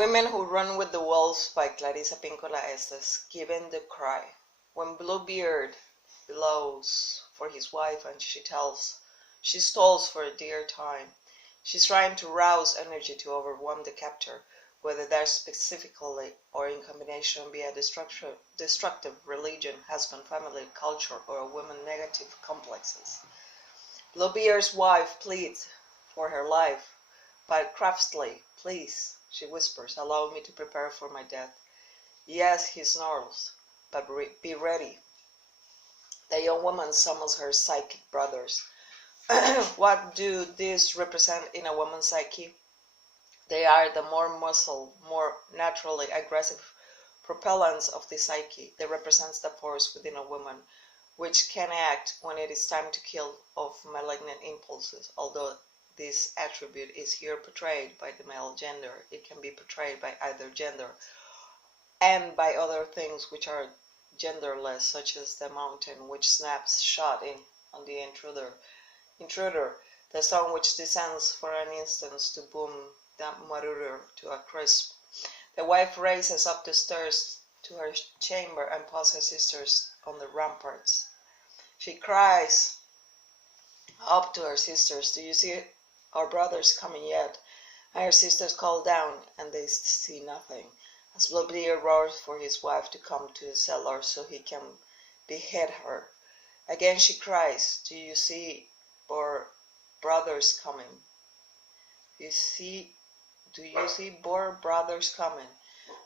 Women Who Run with the Wolves by Clarissa Pinkola Estes, given the cry. When Bluebeard bellows for his wife and she stalls for a dear time. She's trying to rouse energy to overwhelm the captor, whether that specifically or in combination be a destructive religion, husband, family, culture, or a woman's negative complexes. Bluebeard's wife pleads for her life, but craftily, please, she whispers, allow me to prepare for my death. Yes, he snarls, but be ready. The young woman summons her psychic brothers. What do these represent in a woman's psyche? They are the more muscle, more naturally aggressive propellants of the psyche. They represent the force within a woman, which can act when it is time to kill of malignant impulses. Although this attribute is here portrayed by the male gender, it can be portrayed by either gender and by other things which are genderless, such as the mountain which snaps shut in on the intruder, the sun which descends for an instant to boom the marauder to a crisp. The wife races up the stairs to her chamber and posts her sisters on the ramparts. She cries up to her sisters, do you see our brothers coming yet? And her sisters call down, and they see nothing, as Bluebeard roars for his wife to come to the cellar so he can behead her. Again she cries, do you see our brothers coming? Do you see our brothers coming?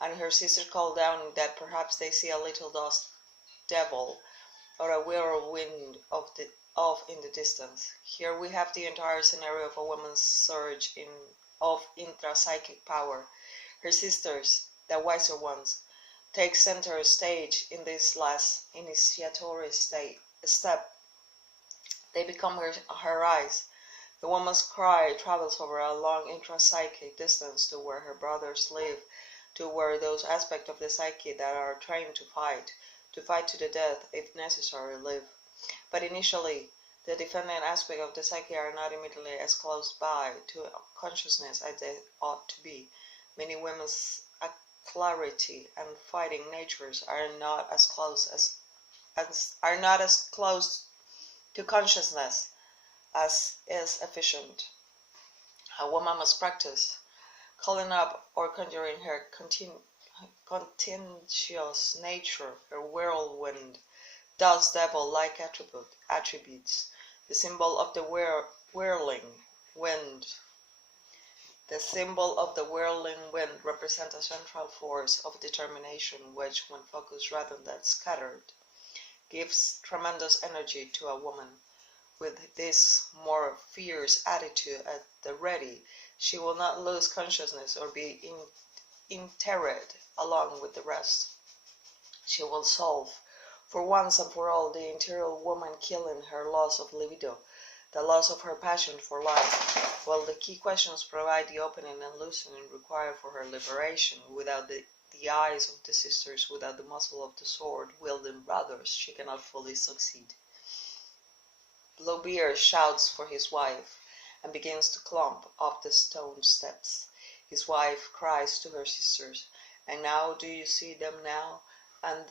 And her sisters call down that perhaps they see a little dust devil or a whirlwind of in the distance. Here we have the entire scenario of a woman's surge of intra-psychic power. Her sisters, the wiser ones, take center stage in this last initiatory step. They become her eyes. The woman's cry travels over a long intra-psychic distance to where her brothers live, to where those aspects of the psyche that are trained to fight to the death if necessary, live. But initially, the defendant aspect of the psyche are not immediately as close by to consciousness as they ought to be. Many women's clarity and fighting natures are not as close to consciousness as is efficient. A woman must practice calling up or conjuring her contentious nature, her whirlwind, dust devil-like attributes, the symbol of the whirling wind. The symbol of the whirling wind represents a central force of determination which, when focused rather than scattered, gives tremendous energy to a woman. With this more fierce attitude at the ready, she will not lose consciousness or be interred along with the rest. She will solve, for once and for all, the interior woman killing her loss of libido, the loss of her passion for life, while the key questions provide the opening and loosening required for her liberation. Without the eyes of the sisters, without the muscle of the sword-wielding brothers, she cannot fully succeed. Bluebeard shouts for his wife and begins to climb up the stone steps. His wife cries to her sisters, and now do you see them now? And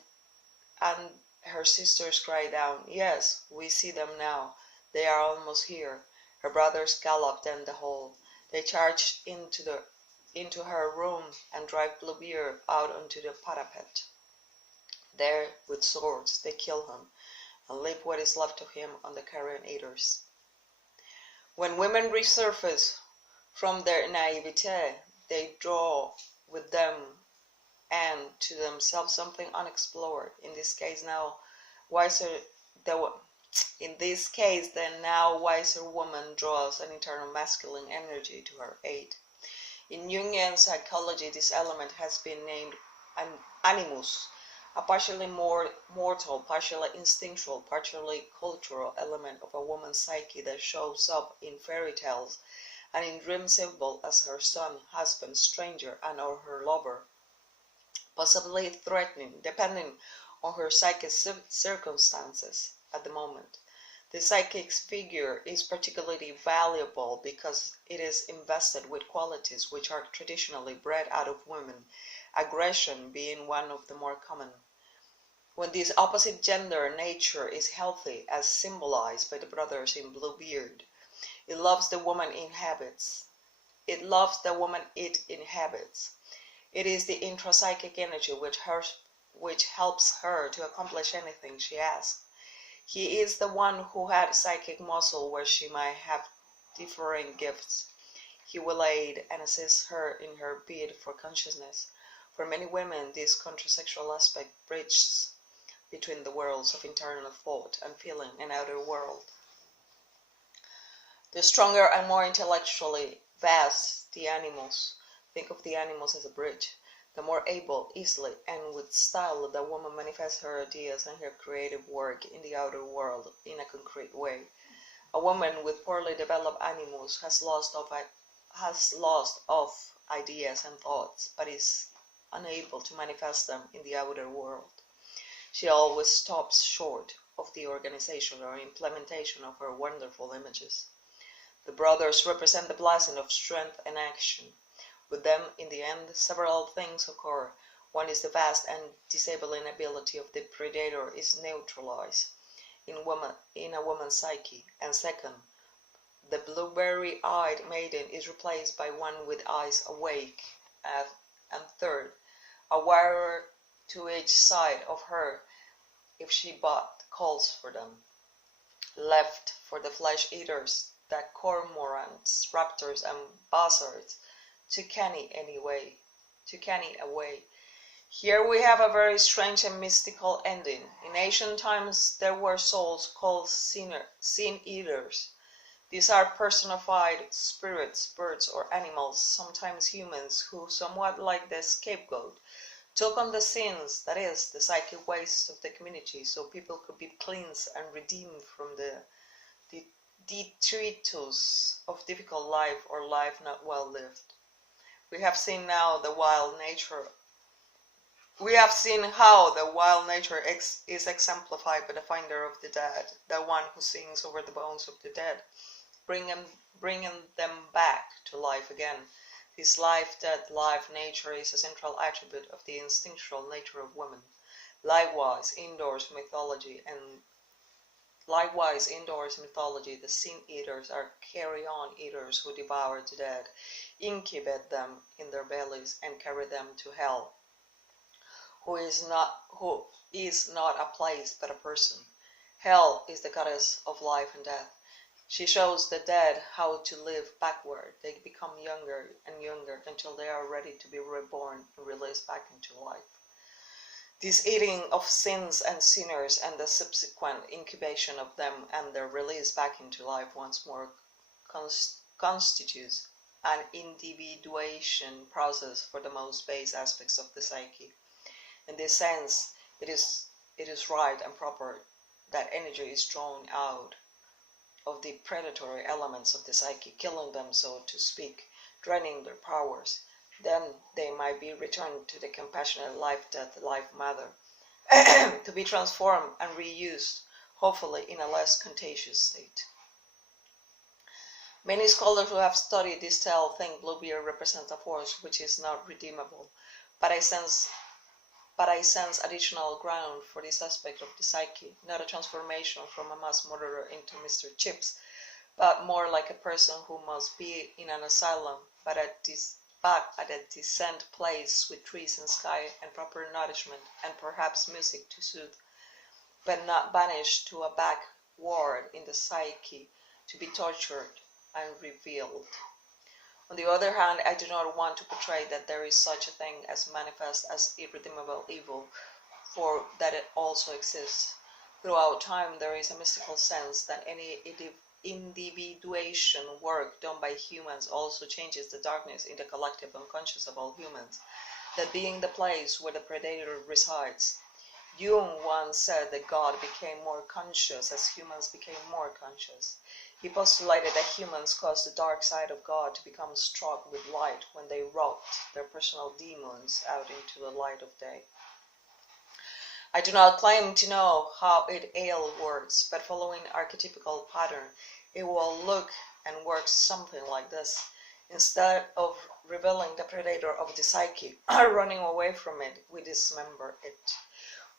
her sisters cry down, yes, we see them now. They are almost here. Her brothers gallop down the hall. They charge into her room and drive Bluebeard out onto the parapet. There, with swords, they kill him and leave what is left of him on the carrion eaters. When women resurface from their naivete, they draw with them and to themselves something unexplored. In this case, the now wiser woman draws an internal masculine energy to her aid. In Jungian psychology, this element has been named an animus, a partially mortal, partially instinctual, partially cultural element of a woman's psyche that shows up in fairy tales and in dream symbol as her son, husband, stranger, and or her lover, possibly threatening, depending on her psychic circumstances at the moment. The psychic's figure is particularly valuable because it is invested with qualities which are traditionally bred out of women, aggression being one of the more common. When this opposite gender nature is healthy, as symbolized by the brothers in Bluebeard, it loves the woman it inhabits. It loves the woman it inhabits. It is the intrapsychic energy which helps her to accomplish anything she asks. He is the one who had psychic muscle where she might have differing gifts. He will aid and assist her in her bid for consciousness. For many women, this contrasexual aspect bridges between the worlds of internal thought and feeling and outer world. The stronger and more intellectually vast the animals, think of the animals as a bridge, the more able, easily, and with style the woman manifests her ideas and her creative work in the outer world in a concrete way. A woman with poorly developed animals has lost of ideas and thoughts, but is unable to manifest them in the outer world. She always stops short of the organization or implementation of her wonderful images. The brothers represent the blessing of strength and action. With them, in the end, several things occur. One is the vast and disabling ability of the predator is neutralized in a woman's psyche, and second, the blueberry-eyed maiden is replaced by one with eyes awake, and third, a warrior to each side of her if she but calls for them. Left for the flesh-eaters, the cormorants, raptors, and buzzards, to canny away. Here we have a very strange and mystical ending. In ancient times there were souls called sin-eaters. These are personified spirits, birds, or animals, sometimes humans, who, somewhat like the scapegoat, took on the sins, that is, the psychic waste of the community, so people could be cleansed and redeemed from the detritus of difficult life or life not well lived. We have seen how the wild nature is exemplified by the finder of the dead, the one who sings over the bones of the dead, bringing them back to life again. This life nature is a central attribute of the instinctual nature of women. Likewise, indoors mythology, the sin-eaters are carrion eaters who devour the dead, incubate them in their bellies, and carry them to hell, who is not a place but a person. Hell is the goddess of life and death. She shows the dead how to live backward. They become younger and younger until they are ready to be reborn and released back into life. This eating of sins and sinners and the subsequent incubation of them and their release back into life once more constitutes an individuation process for the most base aspects of the psyche. In this sense, it is right and proper that energy is drawn out of the predatory elements of the psyche, killing them, so to speak, draining their powers. Then they might be returned to the compassionate life-death life mother, to be transformed and reused, hopefully in a less contagious state. Many scholars who have studied this tale think Bluebeard represents a force which is not redeemable, but I sense additional ground for this aspect of the psyche, not a transformation from a mass murderer into Mr. Chips, but more like a person who must be in an asylum, but at a decent place with trees and sky and proper nourishment and perhaps music to soothe, but not banished to a back ward in the psyche to be tortured and revealed. On the other hand, I do not want to portray that there is such a thing as manifest as irredeemable evil, for that it also exists. Throughout time, there is a mystical sense that any individuation work done by humans also changes the darkness in the collective unconscious of all humans, that being the place where the predator resides. Jung once said that God became more conscious as humans became more conscious. He postulated that humans caused the dark side of God to become struck with light when they wrought their personal demons out into the light of day. I do not claim to know how it works, but following archetypical pattern, it will look and work something like this. Instead of revealing the predator of the psyche or running away from it, we dismember it.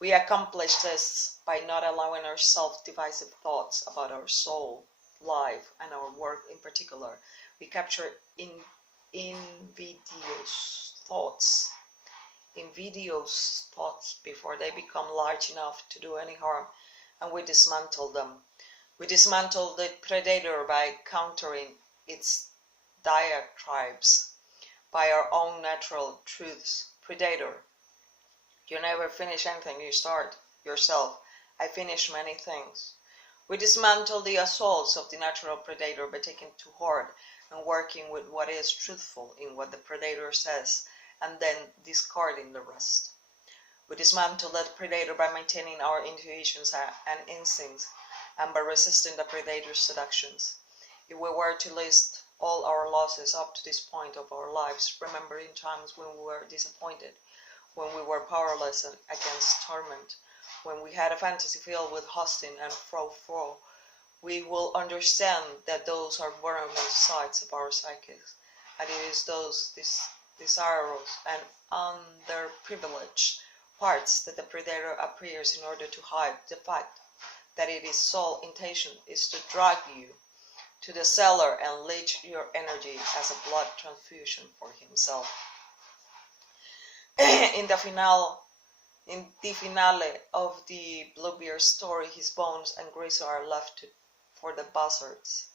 We accomplish this by not allowing our self-divisive thoughts about our soul, life, and our work in particular. We capture invidious thoughts before they become large enough to do any harm, and we dismantle them. We dismantle the predator by countering its diatribes by our own natural truths. Predator: you never finish anything you start. Yourself: I finish many things. We dismantle the assaults of the natural predator by taking to heart and working with what is truthful in what the predator says, and then discarding the rest. We dismantle that predator by maintaining our intuitions and instincts, and by resisting the predator's seductions. If we were to list all our losses up to this point of our lives, remembering times when we were disappointed, when we were powerless against torment, when we had a fantasy filled with hosting and fro, we will understand that those are vulnerable sides of our psyches, and it is those desirous and underprivileged parts that the predator appears in order to hide the fact that its sole intention is to drag you to the cellar and leech your energy as a blood transfusion for himself. In the finale of the Bluebeard story, his bones and gristle are left for the buzzards.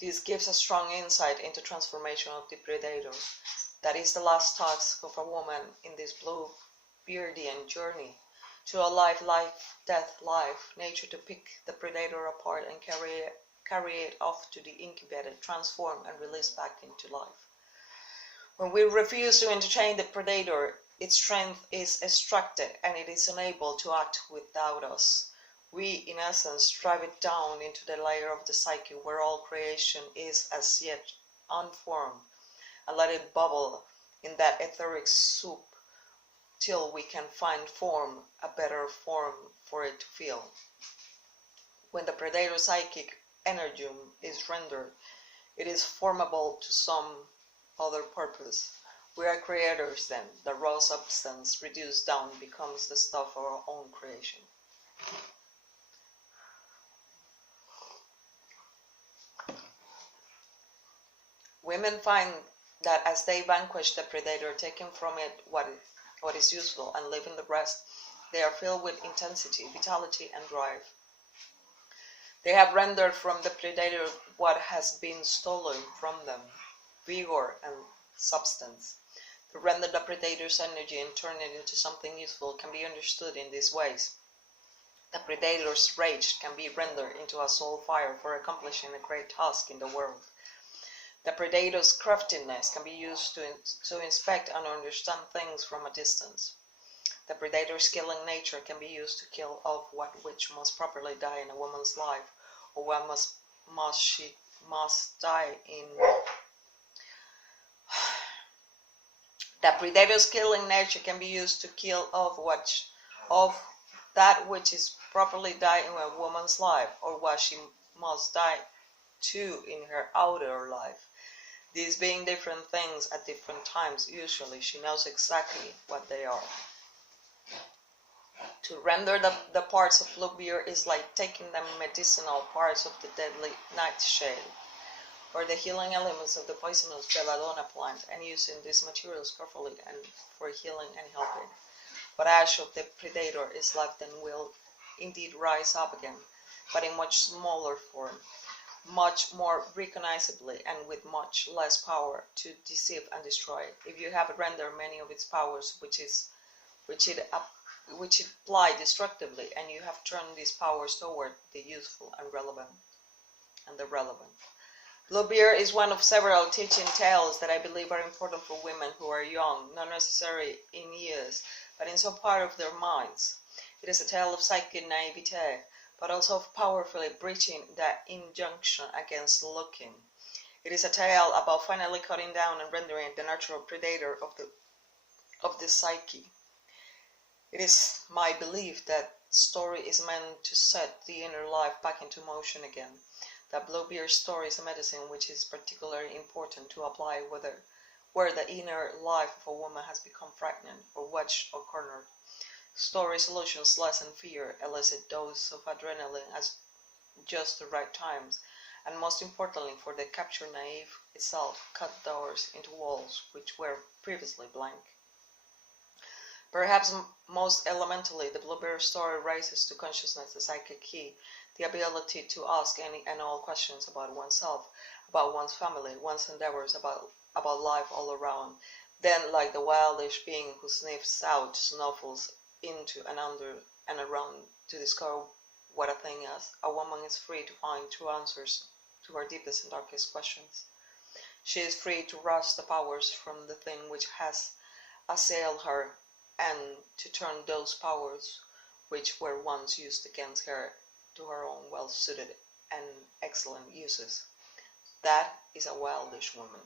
This gives a strong insight into transformation of the predator. That is the last task of a woman in this Bluebeardian journey, to a life, death, life, nature to pick the predator apart and carry it off to the incubator, transform and release back into life. When we refuse to entertain the predator, its strength is extracted and it is unable to act without us. We, in essence, drive it down into the layer of the psyche where all creation is as yet unformed, and let it bubble in that etheric soup till we can find form, a better form for it to feel. When the predator's psychic energium is rendered, it is formable to some other purpose. We are creators then. The raw substance reduced down becomes the stuff of our own creation. Women find that as they vanquish the predator, taking from it what is useful and leaving the rest, they are filled with intensity, vitality, and drive. They have rendered from the predator what has been stolen from them, vigor and substance. To render the predator's energy and turn it into something useful can be understood in these ways. The predator's rage can be rendered into a soul fire for accomplishing a great task in the world. The predator's craftiness can be used to inspect and understand things from a distance. The predator's killing nature can be used to kill off which must properly die in a woman's life, or what she must die in. The predator's killing nature can be used to kill off that which is properly die in a woman's life, or what she must die to in her outer life. These being different things at different times, usually she knows exactly what they are. To render the parts of Bluebeard is like taking the medicinal parts of the deadly nightshade, or the healing elements of the poisonous belladonna plant, and using these materials carefully and for healing and helping. What ash of the predator is left and will indeed rise up again, but in much smaller form, much more recognizably, and with much less power to deceive and destroy. If you have rendered many of its powers which it apply destructively, and you have turned these powers toward the useful and the relevant. Bluebeard is one of several teaching tales that I believe are important for women who are young, not necessarily in years, but in some part of their minds. It is a tale of psychic naivete, but also of powerfully breaching the injunction against looking. It is a tale about finally cutting down and rendering the natural predator of the psyche. It is my belief that story is meant to set the inner life back into motion again. That Bluebeard's story is a medicine which is particularly important to apply where the inner life of a woman has become fragmented or wedged or cornered. Story solutions lessen fear, elicit dose of adrenaline at just the right times, and most importantly for the captured naive itself, cut doors into walls which were previously blank. Perhaps most elementally, the Bluebeard story raises to consciousness the psychic key, the ability to ask any and all questions about oneself, about one's family, one's endeavors, about life all around. Then, like the wildish being who sniffs out snowfalls into and under and around to discover what a thing is, a woman is free to find true answers to her deepest and darkest questions. She is free to wrest the powers from the thing which has assailed her, and to turn those powers which were once used against her to her own well-suited and excellent uses. That is a wildish woman.